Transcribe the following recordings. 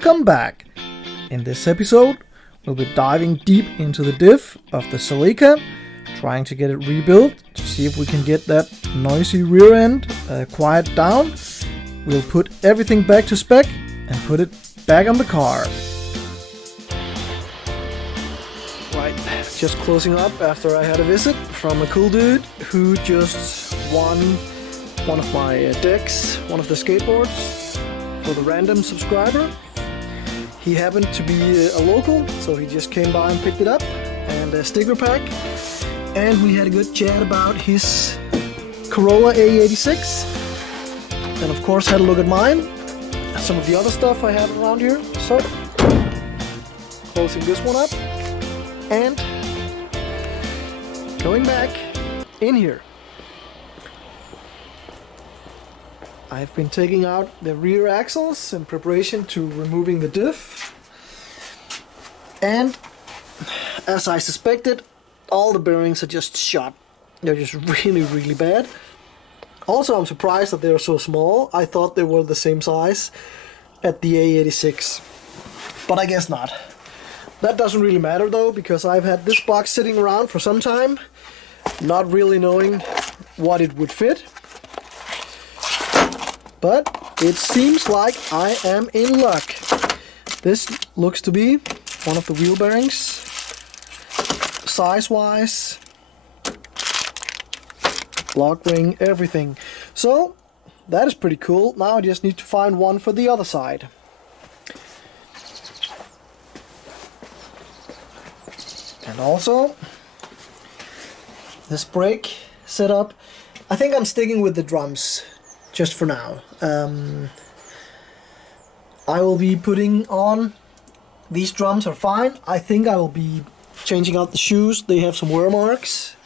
Welcome back! In this episode, we'll be diving deep into the diff of the Celica, trying to get it rebuilt to see if we can get that noisy rear end quiet down. We'll put everything back to spec and put it back on the car. Right, just closing up after I had a visit from a cool dude who just won one of my decks, one of the skateboards, for the random subscriber. He happened to be a local, so he just came by and picked it up, and a sticker pack. And we had a good chat about his Corolla A86, and of course had a look at mine, some of the other stuff I have around here. So, closing this one up, and going back in here. I've been taking out the rear axles in preparation to removing the diff, and as I suspected, all the bearings are just shot. They're just really bad. Also, I'm surprised that they're so small. I thought they were the same size at the A86, but I guess not. That doesn't really matter though, because I've had this box sitting around for some time, not really knowing what it would fit. But it seems like I am in luck. This looks to be one of the wheel bearings, size-wise, block ring, everything. So that is pretty cool. Now I just need to find one for the other side. And also, this brake setup, I think I'm sticking with the drums just for now. I will be putting on, these drums are fine. I think I will be changing out the shoes. They have some wear marks.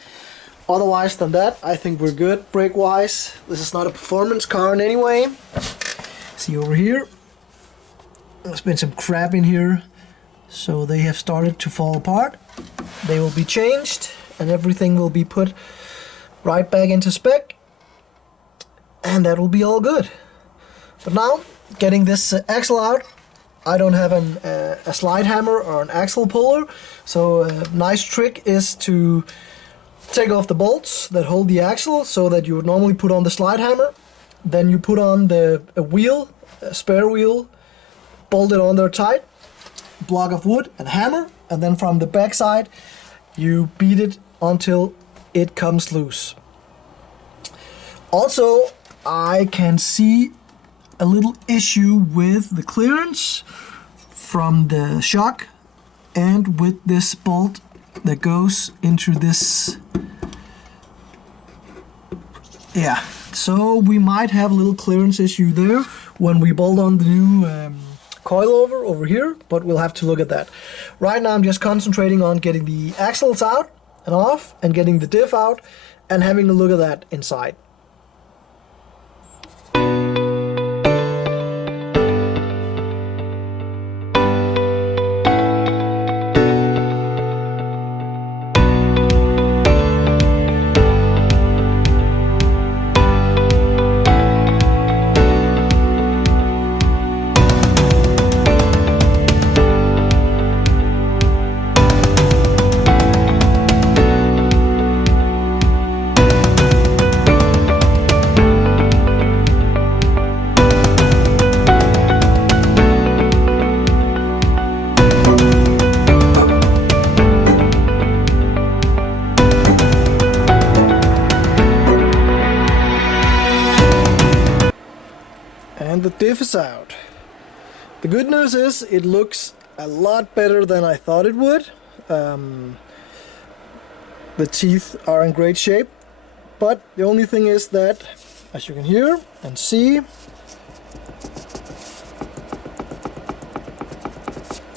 Otherwise than that, I think we're good brake wise. This is not a performance car in any way. See over here, there's been some crap in here, so they have started to fall apart. They will be changed and everything will be put right back into spec, and that will be all good. But now, getting this axle out, I don't have a slide hammer or an axle puller, so a nice trick is to take off the bolts that hold the axle, so that you would normally put on the slide hammer. Then you put on a spare wheel, bolt it on there tight, block of wood and hammer, and then from the back side you beat it until it comes loose. Also, I can see a little issue with the clearance from the shock and with this bolt that goes into this. Yeah, so we might have a little clearance issue there when we bolt on the new coilover over here, but we'll have to look at that. Right now I'm just concentrating on getting the axles out and off and getting the diff out and having a look at that inside. And the diff is out. The good news is it looks a lot better than I thought it would. The teeth are in great shape, but the only thing is that, as you can hear and see,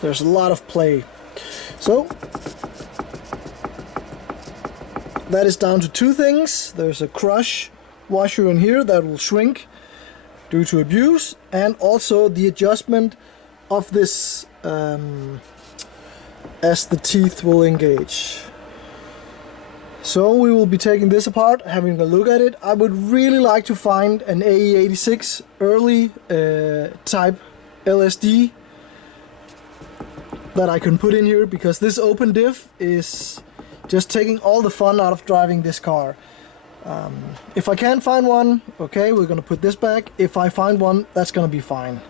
there's a lot of play. So that is down to two things. There's a crush washer in here that will shrink due to abuse, and also the adjustment of this as the teeth will engage. So we will be taking this apart, having a look at it. I would really like to find an AE86 early type LSD that I can put in here, because this open diff is just taking all the fun out of driving this car. If I can't find one, okay, we're gonna put this back. If I find one, that's gonna be fine.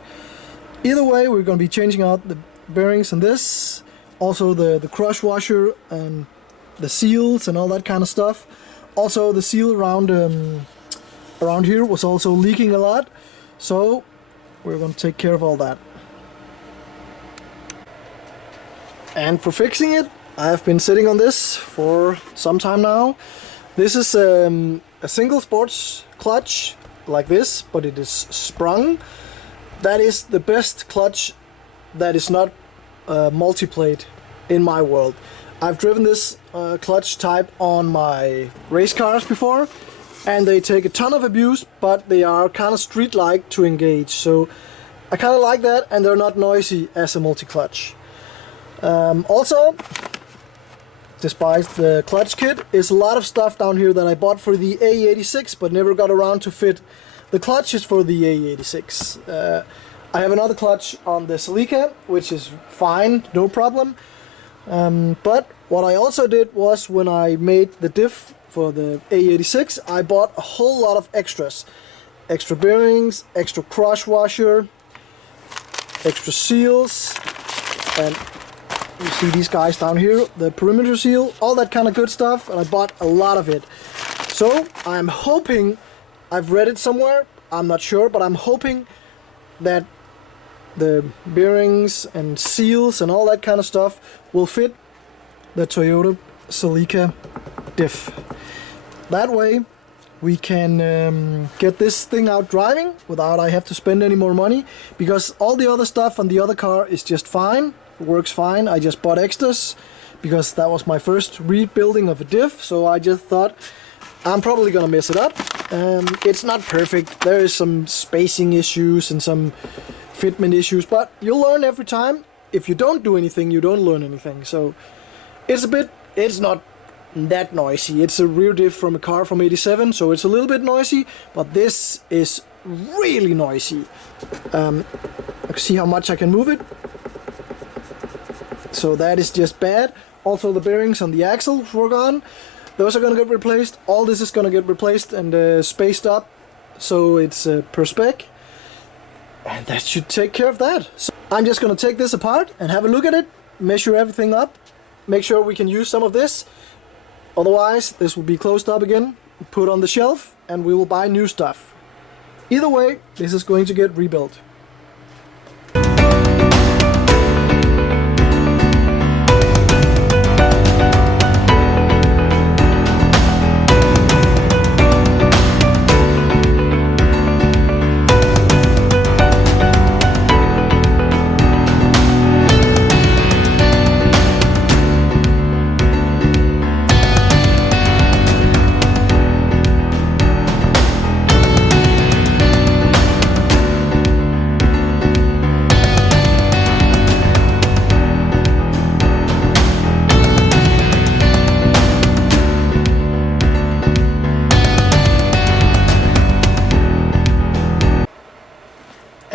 Either way, we're gonna be changing out the bearings and this, also the crush washer and the seals and all that kind of stuff. Also, the seal around here was also leaking a lot, so we're gonna take care of all that. And for fixing it, I've been sitting on this for some time now. This is a single sports clutch like this, but it is sprung. That is the best clutch that is not multi-plate in my world. I've driven this clutch type on my race cars before, and they take a ton of abuse, but they are kind of street-like to engage. So I kind of like that, and they're not noisy as a multi-clutch. Also, despite the clutch kit, is a lot of stuff down here that I bought for the A86 but never got around to fit the clutches for the A86. I have another clutch on the Celica, which is fine, no problem. But what I also did was, when I made the diff for the A86, I bought a whole lot of extras. Extra bearings, extra crush washer, extra seals, and you see these guys down here, the perimeter seal, all that kind of good stuff, and I bought a lot of it. So I'm hoping, I've read it somewhere, I'm not sure, but I'm hoping that the bearings and seals and all that kind of stuff will fit the Toyota Celica diff. That way we can get this thing out driving without I have to spend any more money, because all the other stuff on the other car is just fine. It works fine. I just bought extras because that was my first rebuilding of a diff, so I just thought I'm probably gonna mess it up. It's not perfect. There is some spacing issues and some fitment issues, but you'll learn every time. If you don't do anything, you don't learn anything. So it's not that noisy. It's a rear diff from a car from '87, so it's a little bit noisy, but this is really noisy. See how much I can move it. So that is just bad. Also, the bearings on the axles were gone. Those are gonna get replaced. All this is gonna get replaced and spaced up, so it's per spec. And that should take care of that. So I'm just gonna take this apart and have a look at it, measure everything up, make sure we can use some of this. Otherwise, this will be closed up again, put on the shelf, and we will buy new stuff. Either way, this is going to get rebuilt.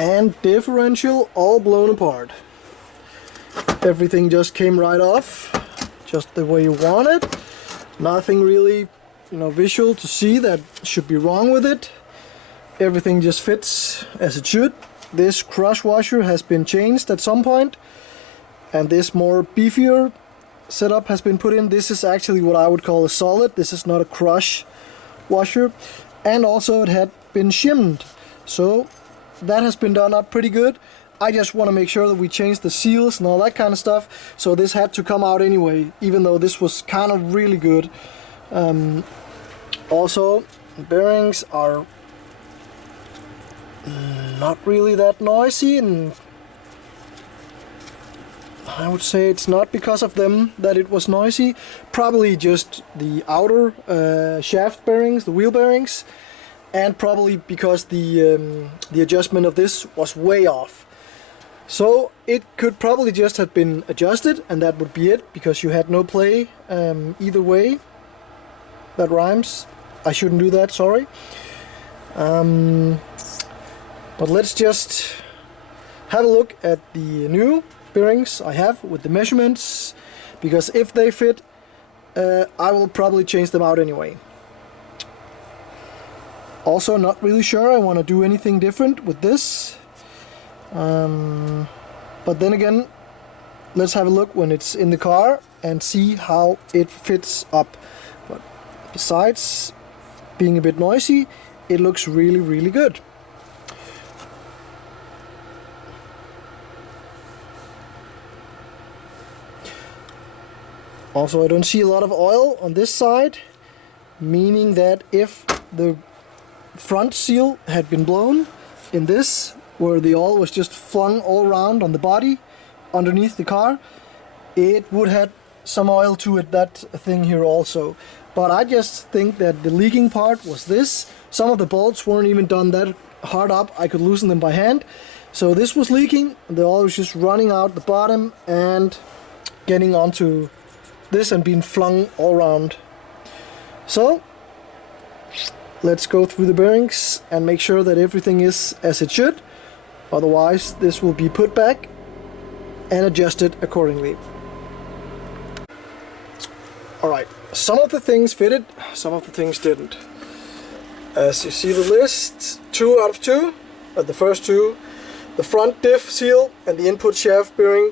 And differential all blown apart. Everything just came right off, just the way you want it. Nothing really, visual to see that should be wrong with it. Everything just fits as it should. This crush washer has been changed at some point, and this more beefier setup has been put in. This is actually what I would call a solid. This is not a crush washer. And also it had been shimmed, so that has been done up pretty good. I just want to make sure that we change the seals and all that kind of stuff, so this had to come out anyway, even though this was kind of really good. Also, the bearings are not really that noisy, and I would say it's not because of them that it was noisy. Probably just the outer shaft bearings, the wheel bearings, and probably because the adjustment of this was way off. So it could probably just have been adjusted, and that would be it, because you had no play either way. That rhymes. I shouldn't do that, sorry. But let's just have a look at the new bearings I have with the measurements, because if they fit, I will probably change them out anyway. Also not really sure I want to do anything different with this, but then again, let's have a look when it's in the car and see how it fits up. But besides being a bit noisy, it looks really good. Also, I don't see a lot of oil on this side, meaning that if the front seal had been blown in this, where the oil was just flung all around on the body underneath the car, it would have some oil to it, that thing here also. But I just think that the leaking part was this. Some of the bolts weren't even done that hard up, I could loosen them by hand. So this was leaking, the oil was just running out the bottom and getting onto this and being flung all around. So let's go through the bearings and make sure that everything is as it should. Otherwise this will be put back and adjusted accordingly. Alright, some of the things fitted, some of the things didn't. As you see the list, 2 out of 2, the first 2, the front diff seal and the input shaft bearing,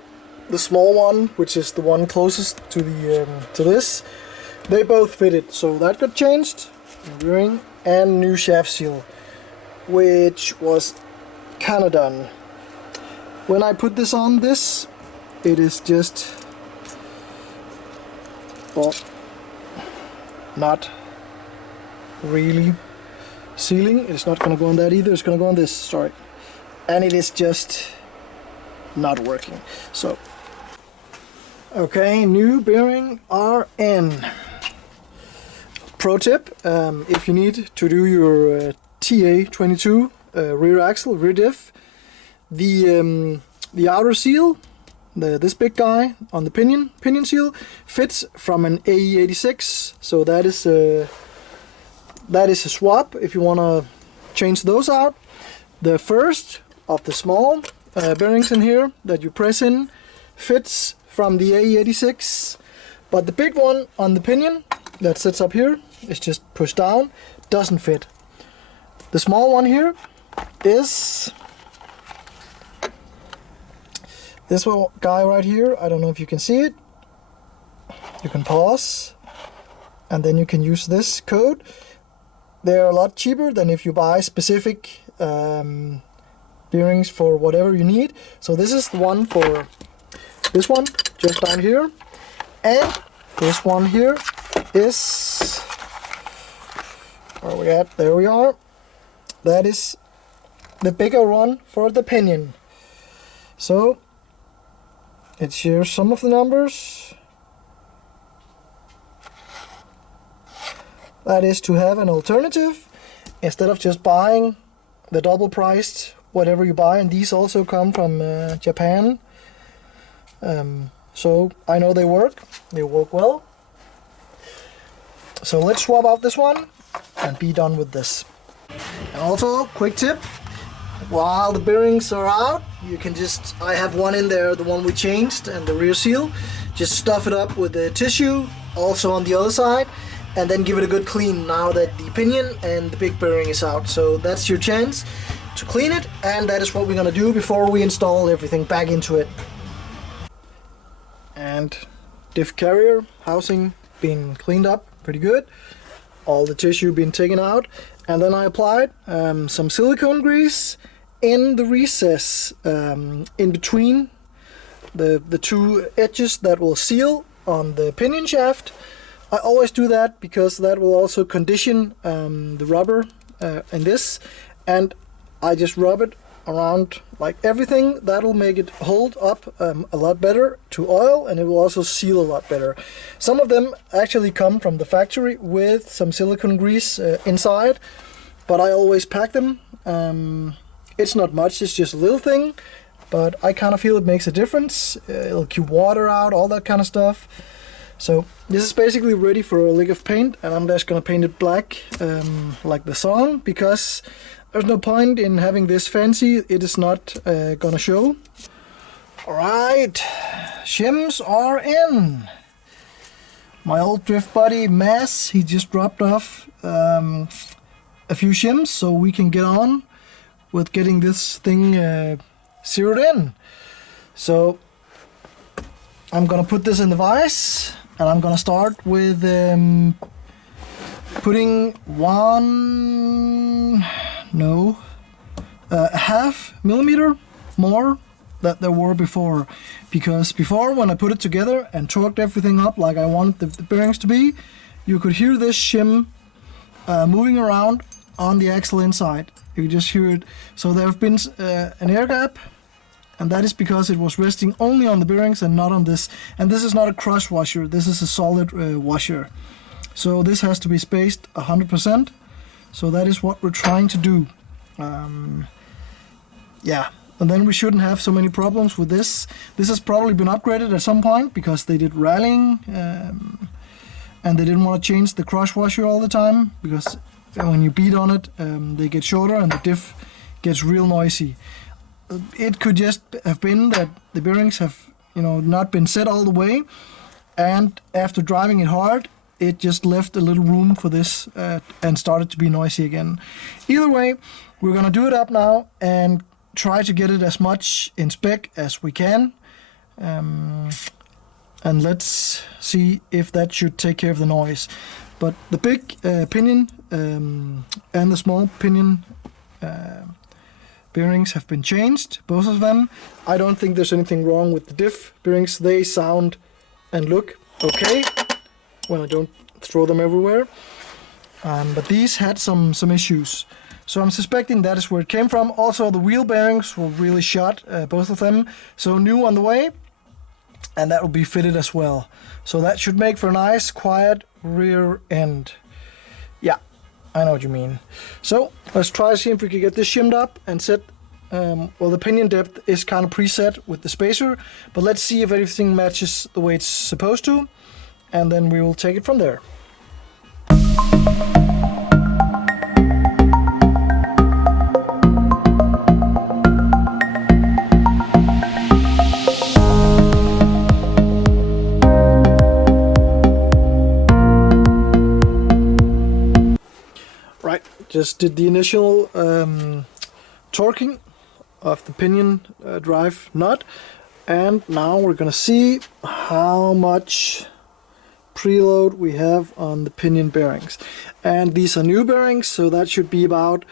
the small one, which is the one closest to the to this, they both fitted, so that got changed. Bearing and new shaft seal, which was kinda done. When I put this on this, it is just, well, not really sealing. It's not gonna go on that either, it's gonna go on this, sorry. And it is just not working. So okay, new bearing RN. Pro tip, if you need to do your TA22 rear axle, rear diff, the outer seal, this big guy on the pinion seal, fits from an AE86, so that is a swap if you want to change those out. The first of the small bearings in here that you press in fits from the AE86, but the big one on the pinion that sits up here is just pushed down, doesn't fit. The small one here is this little guy right here. I don't know if you can see it. You can pause and then you can use this code. They're a lot cheaper than if you buy specific bearings for whatever you need. So this is the one for this one just down here, and this one here is, where are we at? There we are. That is the bigger one for the pinion. So it shares some of the numbers. That is to have an alternative instead of just buying the double priced whatever you buy, and these also come from Japan. So I know they work well. So let's swap out this one and be done with this. And also, quick tip, while the bearings are out, you can just, I have one in there, the one we changed, and the rear seal, just stuff it up with the tissue, also on the other side, and then give it a good clean now that the pinion and the big bearing is out. So that's your chance to clean it, and that is what we're gonna do before we install everything back into it. And diff carrier housing been cleaned up pretty good, all the tissue been taken out, and then I applied some silicone grease in the recess in between the two edges that will seal on the pinion shaft. I always do that because that will also condition the rubber in this, and I just rub it around like everything. That'll make it hold up a lot better to oil, and it will also seal a lot better. Some of them actually come from the factory with some silicone grease inside, but I always pack them. It's not much, it's just a little thing, but I kind of feel it makes a difference. It'll keep water out, all that kind of stuff. So this is basically ready for a lick of paint, and I'm just gonna paint it black like the song, because there's no point in having this fancy, it is not gonna show. Alright, shims are in. My old drift buddy Mass, he just dropped off a few shims, so we can get on with getting this thing zeroed in. So I'm gonna put this in the vise, and I'm gonna start with putting a half millimeter more than there were before, because before, when I put it together and torqued everything up like I want the bearings to be, you could hear this shim moving around on the axle inside. You could just hear it. So there have been an air gap, and that is because it was resting only on the bearings and not on this. And this is not a crush washer, this is a solid washer. So this has to be spaced 100%. So that is what we're trying to do. Yeah, and then we shouldn't have so many problems with this. This has probably been upgraded at some point because they did rallying, and they didn't want to change the crush washer all the time, because when you beat on it, they get shorter and the diff gets real noisy. It could just have been that the bearings have, not been set all the way, and after driving it hard, it just left a little room for this and started to be noisy again. Either way, we're gonna do it up now and try to get it as much in spec as we can. And let's see if that should take care of the noise. But the big pinion and the small pinion bearings have been changed, both of them. I don't think there's anything wrong with the diff bearings. They sound and look okay when I don't throw them everywhere. But these had some issues. So I'm suspecting that is where it came from. Also, the wheel bearings were really shot, both of them. So new on the way, and that will be fitted as well. So that should make for a nice, quiet rear end. Yeah, I know what you mean. So let's try to see if we can get this shimmed up and set. Well, the pinion depth is kind of preset with the spacer, but let's see if everything matches the way it's supposed to, and then we will take it from there. Right, just did the initial torquing of the pinion drive nut, and now we're gonna see how much preload we have on the pinion bearings. And these are new bearings, so that should be about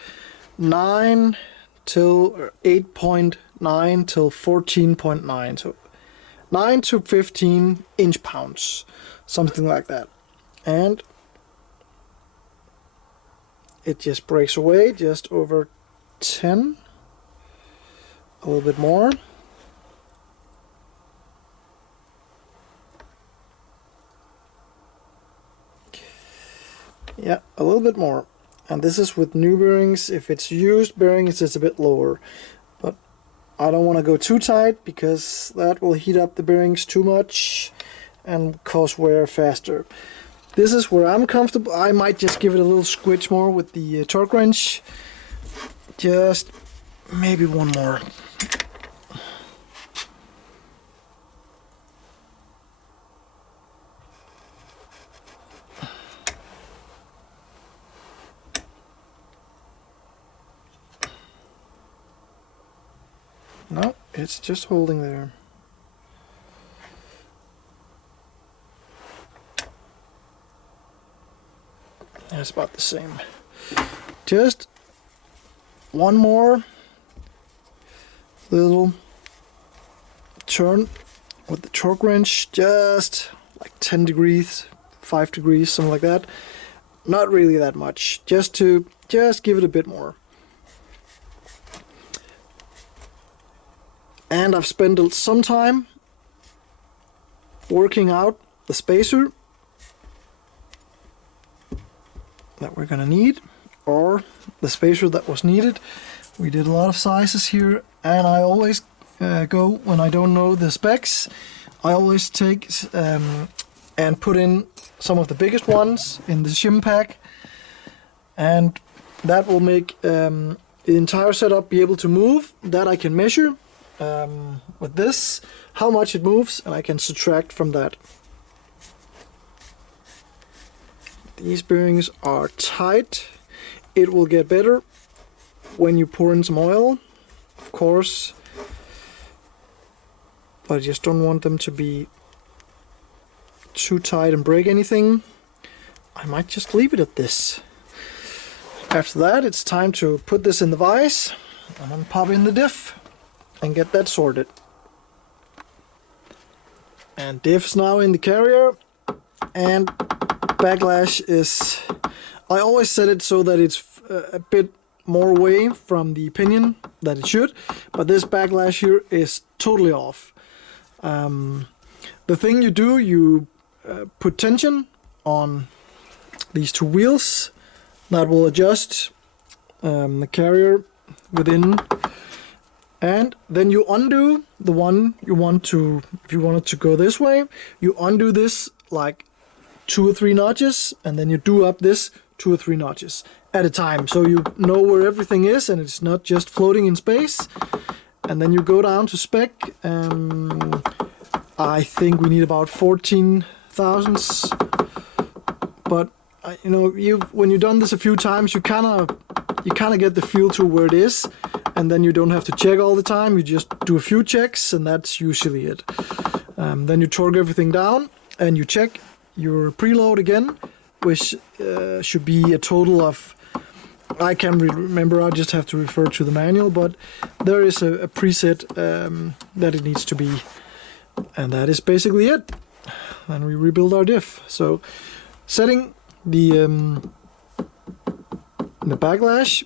9 till 8.9 till 14.9, so 9 to 15 inch-pounds, something like that. And it just breaks away just over 10, a little bit more. Yeah, a little bit more. And this is with new bearings. If it's used bearings, it's a bit lower. But I don't want to go too tight, because that will heat up the bearings too much and cause wear faster. This is where I'm comfortable. I might just give it a little squidge more with the torque wrench. Just maybe one more. No, it's just holding there. It's about the same. Just one more little turn with the torque wrench, just like 10 degrees, 5 degrees, something like that. Not really that much, just to give it a bit more. And I've spent some time working out the spacer that we're gonna need, or the spacer that was needed. We did a lot of sizes here, and I always go, when I don't know the specs, I always take and put in some of the biggest ones in the shim pack, and that will make the entire setup be able to move. That I can measure, with this, how much it moves, and I can subtract from that. These bearings are tight. It will get better when you pour in some oil, of course, but I just don't want them to be too tight and break anything. I might just leave it at this. After that, it's time to put this in the vise and then pop in the diff and get that sorted. And diff's now in the carrier, and backlash is, I always set it so that it's a bit more away from the pinion than it should, but this backlash here is totally off. The thing you do, you put tension on these two wheels that will adjust the carrier within, and then you undo the one you want to, if you want it to go this way, you undo this like 2 or 3 notches, and then you do up this 2 or 3 notches at a time, so you know where everything is and it's not just floating in space. And then you go down to spec. I think we need about 14 thousandths, but you know, when you've done this a few times, you kind of get the feel to where it is, and then you don't have to check all the time. You just do a few checks, and that's usually it. Then you torque everything down, and you check your preload again, which should be a total of, I can't remember, I just have to refer to the manual, but there is a preset that it needs to be, and that is basically it. And we rebuild our diff. So setting the backlash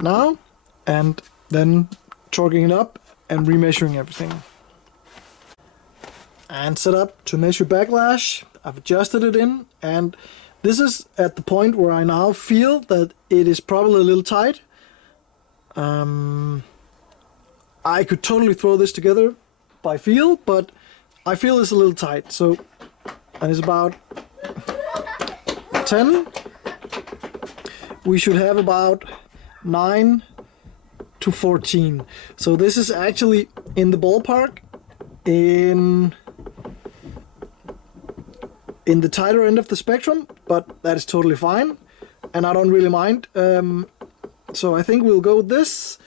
now, and then torquing it up and remeasuring everything. And set up to measure backlash. I've adjusted it in, and this is at the point where I now feel that it is probably a little tight. I could totally throw this together by feel, but I feel it's a little tight. So, and it's about 10. We should have about 9 to 14. So this is actually in the ballpark, in the tighter end of the spectrum, but that is totally fine, and I don't really mind. So I think we'll go with this.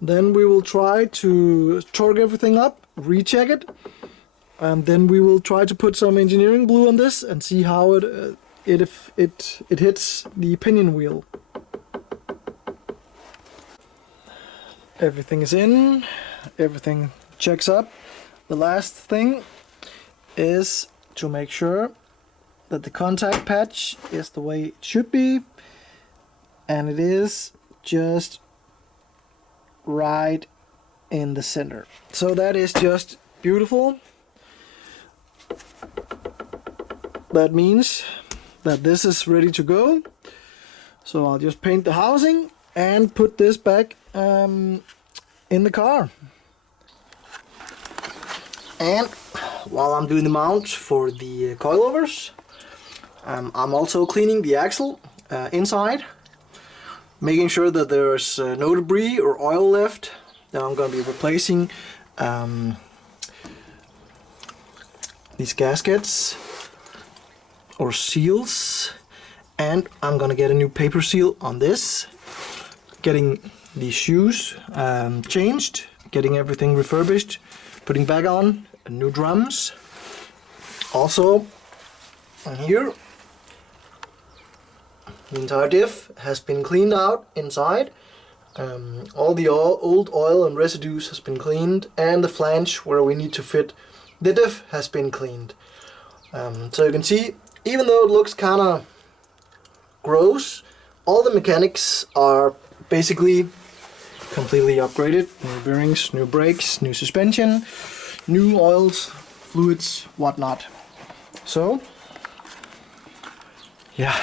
Then we will try to torque everything up, recheck it, and then we will try to put some engineering glue on this and see how it hits the pinion wheel. Everything is in, everything checks up. The last thing is to make sure that the contact patch is the way it should be, and it is just right in the center. So that is just beautiful. That means that this is ready to go. So I'll just paint the housing and put this back in the car. And while I'm doing the mount for the coilovers, I'm also cleaning the axle inside, making sure that there's no debris or oil left. Then I'm going to be replacing these gaskets or seals, and I'm going to get a new paper seal on this, getting these shoes changed, getting everything refurbished, putting back on new drums. Also, on here, the entire diff has been cleaned out inside. All the old oil and residues has been cleaned, and the flange where we need to fit the diff has been cleaned. So you can see, even though it looks kind of gross, all the mechanics are basically completely upgraded. New bearings, new brakes, new suspension, new oils, fluids, whatnot. So yeah,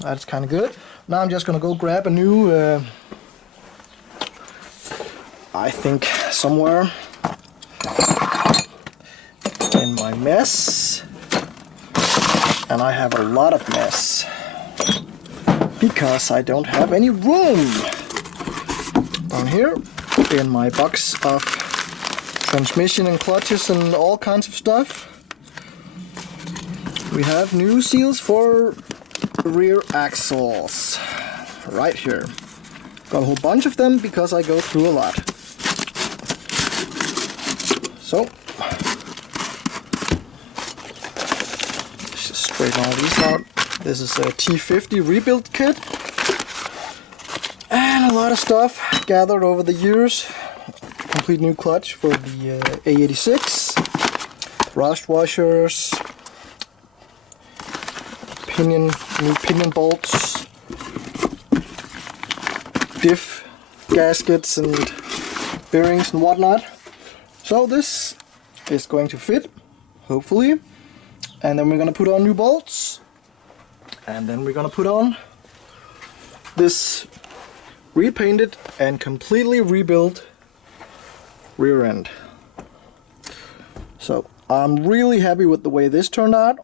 that's kind of good. Now I'm just gonna go grab a new, I think somewhere in my mess, and I have a lot of mess because I don't have any room down here in my box of transmission and clutches and all kinds of stuff. We have new seals for rear axles right here. Got a whole bunch of them because I go through a lot. So let's just straighten all these out. This is a T50 rebuild kit and a lot of stuff gathered over the years. Complete new clutch for the A86, rust washers, new pinion bolts, diff gaskets and bearings and whatnot. So this is going to fit, hopefully, and then we're going to put on new bolts, and then we're going to put on this repainted and completely rebuilt rear end. So I'm really happy with the way this turned out.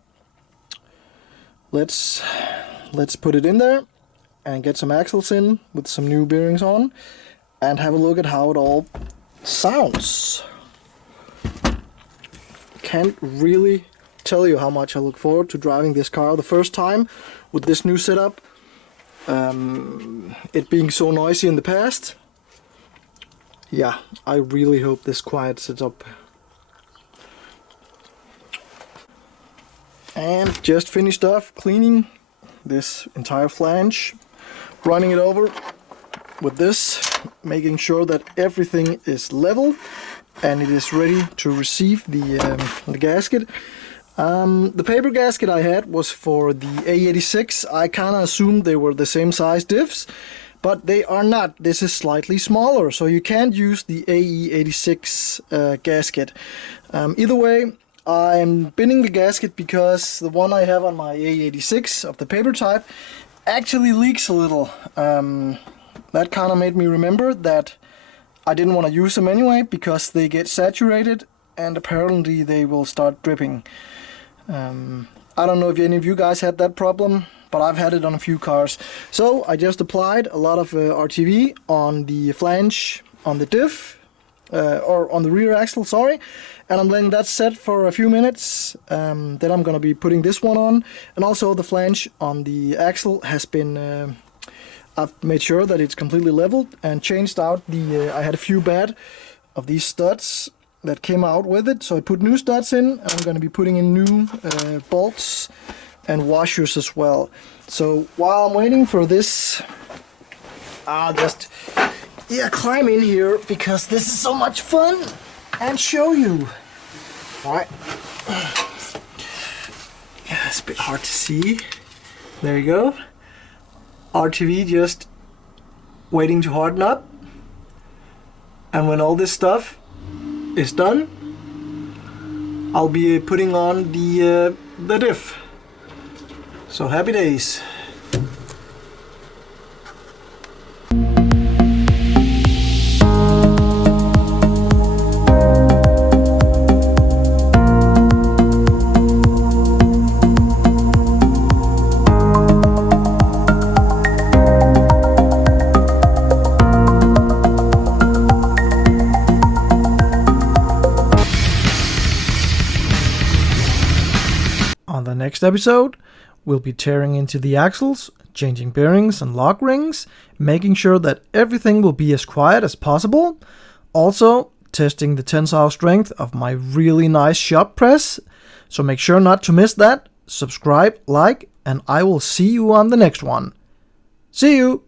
Let's put it in there and get some axles in with some new bearings on and have a look at how it all sounds. Can't really tell you how much I look forward to driving this car the first time with this new setup. It being so noisy in the past. Yeah, I really hope this quiets it up. And just finished off cleaning this entire flange, running it over with this, making sure that everything is level and it is ready to receive the gasket. The paper gasket I had was for the A86. I kind of assumed they were the same size diffs, but they are not. This is slightly smaller, so you can't use the AE86 gasket. Either way, I'm binning the gasket because the one I have on my A86 of the paper type actually leaks a little. That kind of made me remember that I didn't want to use them anyway because they get saturated and apparently they will start dripping. I don't know if any of you guys had that problem, but I've had it on a few cars. So I just applied a lot of RTV on the flange, on the diff, or on the rear axle, sorry, and I'm letting that set for a few minutes. Then I'm going to be putting this one on, and also the flange on the axle has been, I've made sure that it's completely leveled and changed out the, I had a few bad of these studs that came out with it, so I put new studs in. I'm going to be putting in new bolts and washers as well. So while I'm waiting for this, I'll just climb in here because this is so much fun and show you. Alright, it's a bit hard to see. There you go. RTV just waiting to harden up, and when all this stuff is done, I'll be putting on the diff. So happy days. On the next episode, we'll be tearing into the axles, changing bearings and lock rings, making sure that everything will be as quiet as possible. Also, testing the tensile strength of my really nice shop press. So make sure not to miss that. Subscribe, like, and I will see you on the next one. See you!